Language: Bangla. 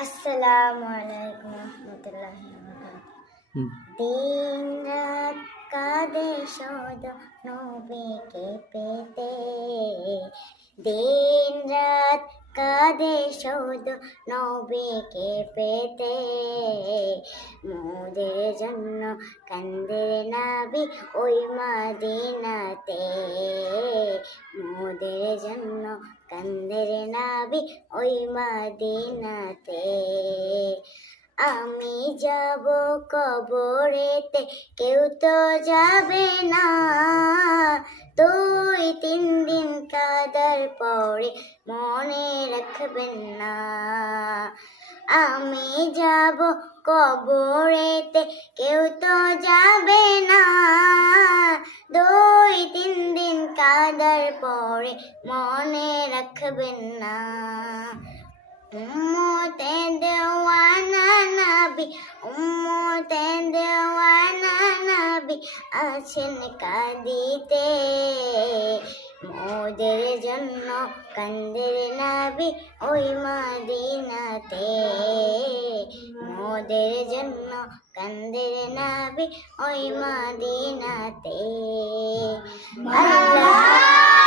আসসালামু আলাইকুম রহমতুল্লাহি ওয়া বারাকাতুহু। দিন রাত কাঁদে শুধু নবীকে পেতে, দিন রাত কাঁদে শুধু নবীকে পেতে। মোদের জন্য কান্দে নবী ওই মদিনাতে, মোদের জন্য কান্দে নবী ওই মদিনাতে। আমি যাব কবরেতে, কেউ তো যাবে না, 2-3 দিন কাদার পরে মনে রাখবেন না। আমি যাব কবরেতে, কেউ তো যাবে না, 2-3 দিন কাদার পরে মনে রাখবেন না। উম্মতে দেওয়ানা নবী, উম্মতে দেওয়ানা নবী আছেন কাঁদিতে। মোদের জন্য কান্দের নবী ওই মদিনাতে, মোদের জন্য কান্দের নবী ওই মদিনাতে। আল্লাহ